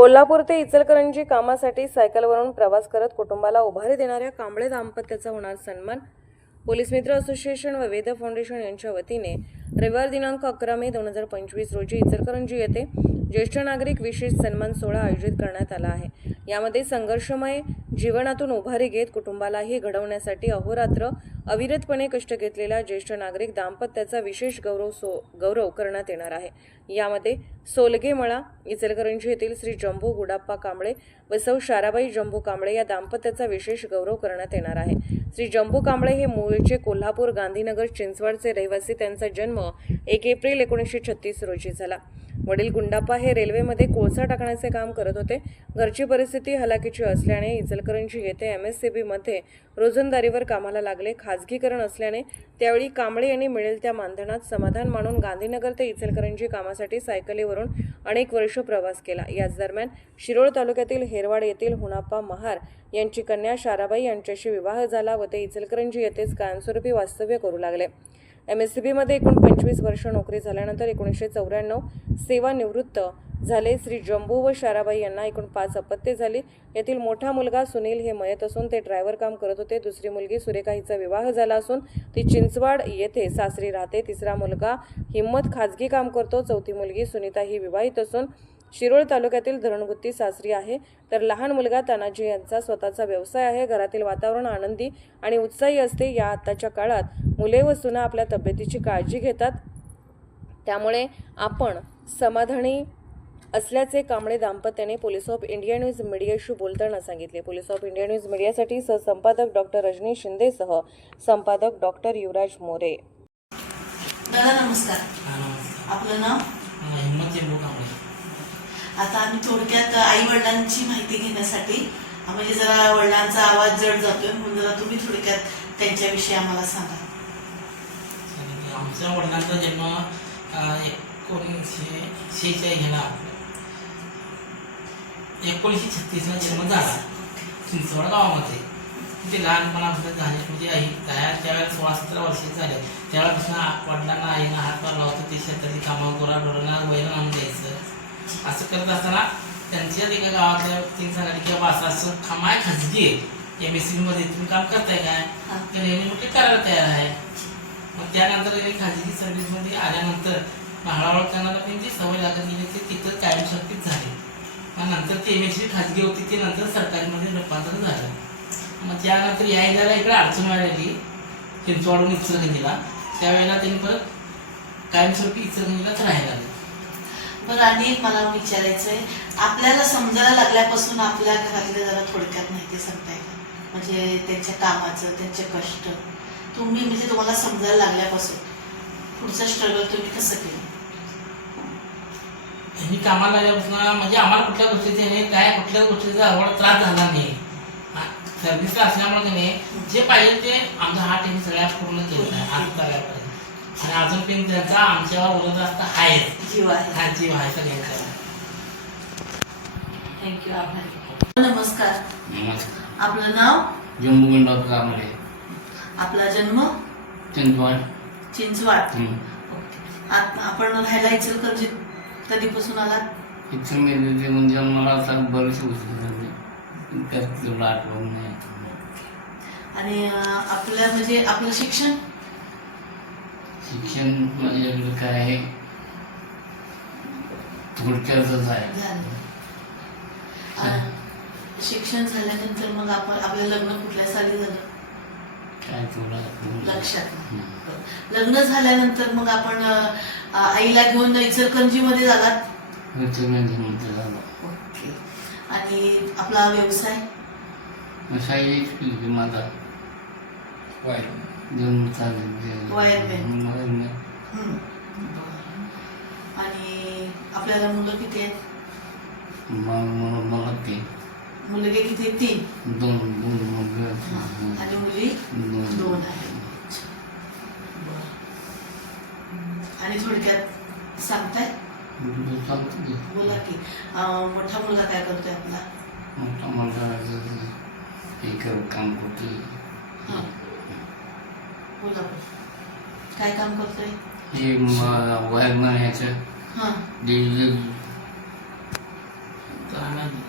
कोल्हापूर ते इचलकरंजी कामासाठी सायकलवरून प्रवास करत कुटुंबाला उभारी देणाऱ्या कांबळे दाम्पत्याचा होणार सन्मान. पोलीस मित्र असोसिएशन व वेद फाउंडेशन यांच्या वतीने रविवार दिनांक अकरा मे दोन हजार पंचवीस रोजी इचलकरंजी येथे ज्येष्ठ नागरिक विशेष सन्मान सोहळा आयोजित करण्यात आला आहे. यामध्ये संघर्षमय जीवनातून उभारी घेत कुटुंबालाही घडवण्यासाठी अहोरात्र अविरतपणे कष्ट घेतलेल्या ज्येष्ठ नागरिक दाम्पत्याचा विशेष गौरव सो गौरव करण्यात येणार आहे. यामध्ये सोलगेमळा इचलकरंजी येथील श्री जंबू गुडाप्पा कांबळे व सौ शाराबाई जंबू कांबळे या दाम्पत्याचा विशेष गौरव करण्यात येणार आहे. श्री जंबू कांबळे हे मूळचे कोल्हापूर गांधीनगर चिंचवडचे रहिवासी. त्यांचा जन्म एक एप्रिल एकोणीसशे छत्तीस रोजी झाला. वडील गुंडाप्पा हे रेल्वेमध्ये कोळसा टाकण्याचे काम करत होते. घरची परिस्थिती हलाखीची असल्याने इचलकरंजी येथे एम एस सी बीमध्ये रोजंदारीवर कामाला लागले. खाजगीकरण असल्याने त्यावेळी कांबळे यांनी मिळेल त्या मानधनात समाधान मानून गांधीनगर ते इचलकरंजी कामासाठी सायकलीवरून अनेक वर्ष प्रवास केला. याच दरम्यान शिरोळ तालुक्यातील हेरवाड येथील हुनाप्पा महार यांची कन्या शाराबाई यांच्याशी विवाह झाला व ते इचलकरंजी येथेच कायमस्वरूपी वास्तव्य करू लागले. एम एस सी बीमध्ये एकूण पंचवीस वर्ष नोकरी झाल्यानंतर एकोणीसशे चौऱ्याण्णव सेवानिवृत्त झाले. श्री जम्बू व शाराबाई यांना एकूण पाच अपत्ये झाली. यातील मोठा मुलगा सुनील हे मयत असून ते ड्रायव्हर काम करत होते. दुसरी मुलगी सुरेखा हिचा विवाह झाला असून ती चिंचवाड येथे सासरी राहते. तिसरा मुलगा हिम्मत खाजगी काम करतो. चौथी मुलगी सुनीता ही विवाहित असून शिरोळ तालुक्यातील धरणगुत्ती सासरी आहे. तर लहान मुलगा तानाजी यांचा स्वतःचा व्यवसाय आहे. घरातील वातावरण आनंदी आणि उत्साही असते. या आत्ताच्या काळात मुले व सुना आपल्या तब्येतीची काळजी घेतात. त्यामुळे आपण समाधानी असल्याचे कांबळे दाम्पत्याने पोलीस ऑफ इंडिया न्यूज मीडियाशी बोलताना सांगितले. पोलीस ऑफ इंडिया न्यूज मीडियासाठी सहसंपादक डॉक्टर रजनी शिंदेसह संपादक डॉक्टर युवराज मोरे. दादा नमस्कार. आपलं नाव हा, हिम्मत चेंबू कांबळे आता आम्ही थोडक्यात आई वडिलांची माहिती घेण्यासाठी म्हणजे जरा वडिलांचा आवाज जड जातोय म्हणून जरा तुम्ही थोडक्यात त्यांच्याविषयी आम्हाला सांगा. आमच्या वडिलांचा जन्म एकोणीसशे शेहेचाळीसला एकोणीसशे छत्तीसला जन्म झाला. चिंचवड गावामध्ये. ते लहानपणापासून झाले म्हणजे आई तयार त्यावेळेला सोळा सतरा वर्षे झाले. त्यावेळेपासून वडिलांना आईनं हातभार लावतो ते शेतातली गोरा गुराढोरांना बैल आणून द्यायचं. असं करत असताना त्यांच्या एका गावातल्या व्यक्तीने सांगितलं की बाबा असं असं खमाय खाजगी आहे. एम एस सी मध्ये तुम्ही काम करताय काय. तर यांनी म्हटले करायला तयार आहे. मग त्यानंतर त्यांनी खाजगी सर्व्हिसमध्ये आल्यानंतर मग हळूहळू त्यांना त्यांची सवय लागत गेली ते तिथं कायमस्वरूपीच झाली. मग नंतर ती एम एस सी खाजगी होती ती नंतर सरकारीमध्ये रूपांतर झालं. मग त्यानंतर यायला इकडे अडचण मिळाली चिंचवडून इचलगंजीला त्यावेळेला त्यांनी परत कायमस्वरूपी इचलगंजीलाच राहायला लागले. बरं आणि मला विचारायचं आहे आपल्याला समजायला लागल्यापासून आपल्या घरातल्या जरा थोडक्यात माहिती सांगताय का? म्हणजे त्यांच्या कामाचं त्यांचे कष्ट. तुम्ही म्हणजे तुम्हाला समजायला लागल्यापासून पुढचं स्ट्रगल तुम्ही कसं केलं? मी कामाला आल्यापासून म्हणजे आम्हाला कुठल्या गोष्टीचे नाही काय कुठल्या गोष्टीचा आवड त्रास झाला नाही. सर्व्हिसला असल्यामुळे नाही जे पाहिजे ते आमचा हा टीम सगळ्या पूर्ण केलेला आहे आज आणि अजून पण त्यांचा आमच्यावर ओरड असता आहेच. जीव आहे. हा जीव आहे सगळ्यांचा थँक्यू आभारी नमस्कार. नमस्कार. आपलं नाव? जम्बूगंडा कांबळे आपला जन्म? चिंचवड. चिंचवाड. हं. आत- आपण राहायला इचलकरंजीत कधीपासून आलात? इथं मी म्हणजे मला आता बरेच गोष्टी झाले. त्यात तेवढं आठवण नाही. आणि अं, आपलं म्हणजे आपलं शिक्षण? शिक्षण माझ्याकडे काय आहे? थोडक्यातच आहे. शिक्षण झाल्यानंतर मग आपण आपलं लग्न कुठल्या साली झालं? काय नाही. लक्षात. लग्न झाल्यानंतर मग आपण आईला घेऊन इचलकरंजी मध्ये झालात ओके. आणि आपला व्यवसाय? की माझा. चालेल Wireman. वायरमॅन. आणि आपल्याला मुलं किती आहेत? मला मला ते मुलगे किती? आहेत तीन. दोन दोन मुलगे. आणि मुली दोन. दोन आहेत. आणि थोडक्यात सांगताय? मुलगे. बोला की. मोठा मुलगा काय करतोय आपला? मोठा मोठा एक काम करते हं. बोला. काय काम करतोय? हे ह्याचं हां. डिझेल आम्ही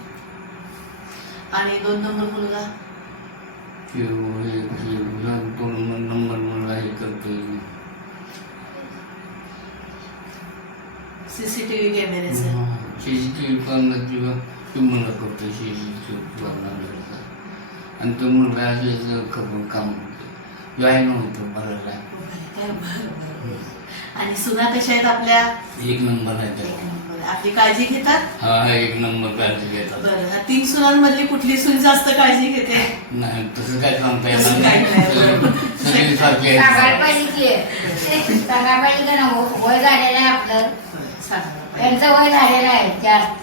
आणि दोन नंबर मुलगा? ते हे हे दोन नंबर मला हे करतोय सीसीटीव्ही कॅमेऱ्याचं सीसीटीव्ही पण किंवा करतो आणि तो मुलगा काम करतो बरं, बरं. आणि सुना कशा आहेत आपल्या एक नंबर आहे त्याला नंबर. आपली काळजी घेतात हा एक नंबर काळजी घेतात बरं ह्या तीन सुनांमधली कुठली सून जास्त काळजी घेते नाही तसं काय सांगता तसं काय नाही. नाही सगळे सारखे आहेत. की ना वय झालेलं आहे आपलं सांगा. त्यांचं वय झालेलं आहे जास्त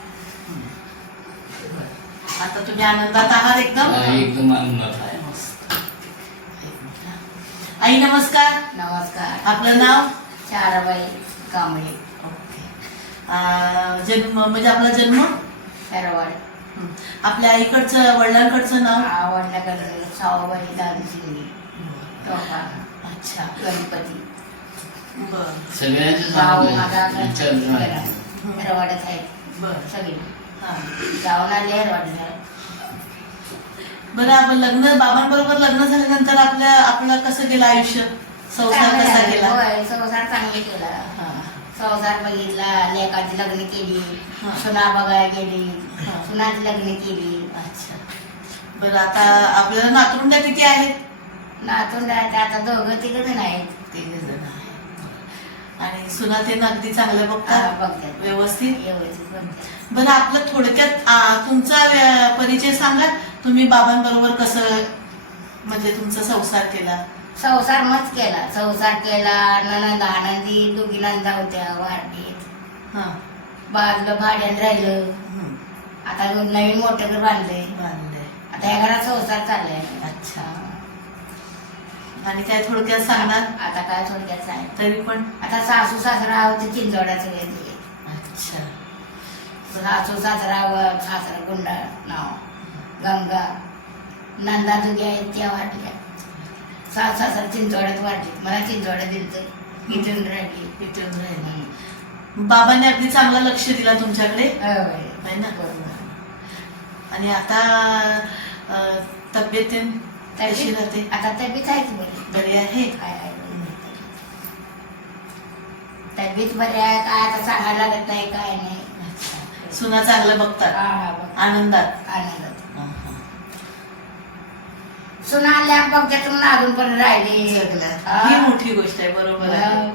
आता तुम्ही आनंदात आहात एकदम हा, एकदम आनंदात आहे. आई नमस्कार. नमस्कार. आपलं नाव? चाराबाई कांबळे. ओके. अं, जन्म म्हणजे आपला जन्म? सरवाड हं. आपल्या आईकडचं वडिलांकडचं नाव? आवडल्याकडे सावबाई शिंदे टोका अच्छा. गणपती. बर. सगळ्यांचं. माझा नाही. हरवाड्यात आहेत बर. सगळी. हा. जाऊन आले हरवाडला. बरं आपण लग्न बाबांबरोबर लग्न झाल्यानंतर आपल्या आपलं कसं गेलं आयुष्य? संसार कसा. गेला? होय संसार चांगले केला हा. संसार बघितला लेकाची लग्न केली हा. सुना बघायला गेली हा. सुनाची लग्न केली. अच्छा. बरं आता आपल्याला नातरुंड्या किती आहेत? नातून आता दोघं तिघ जण आहेत. तीन जण आहेत. आणि सुना ते अगदी चांगलं हा, बघतात. बघतात व्यवस्थित? व्यवस्थित बघतात. बरं आपलं थोडक्यात आ, तुमचा व्य- परिचय सांगा. तुम्ही बाबांबरोबर कसं म्हणजे तुमचा संसार केला? संसार मच केला. संसार केला ननंद आनंदी दोघी नंदा होत्या वाढीत. हा. बाजूला भाड्यानं राहिलं. हं. आता दोन नवीन मोठं घर बांधलंय. बांधलंय. आता या घरात संसार चाललाय. अच्छा. आणि काय थोडक्यात सांगणार? आता काय थोडक्यात सांग तरी पण. आता सासू सासरा होते चिंचवड्याचं अच्छा. सासू सासरा व सासरा गुंडा नाव. गंगा नंदा दोघी आहेत त्या वाटल्या सास सासरा चिंचवड्यात वाटली मला चिंचवड्यात दिलं इथून राहिली इथून राहिलं. बाबांनी अगदी चांगलं लक्ष दिला तुमच्याकडे. आहे ना. आणि आता तब्येत कशी राहते आता तब्येत आहे बरी आहे काय आहे बरी. तब्येत बरी आहे काय आता सांगायला लागत नाही काय नाही. सुना चांगलं बघतात बघ. आनंदात आनंदात. सुना आल्या बघतात म्हणून अजून पण राहिले. हा. मोठी गोष्ट आहे बरोबर आहे.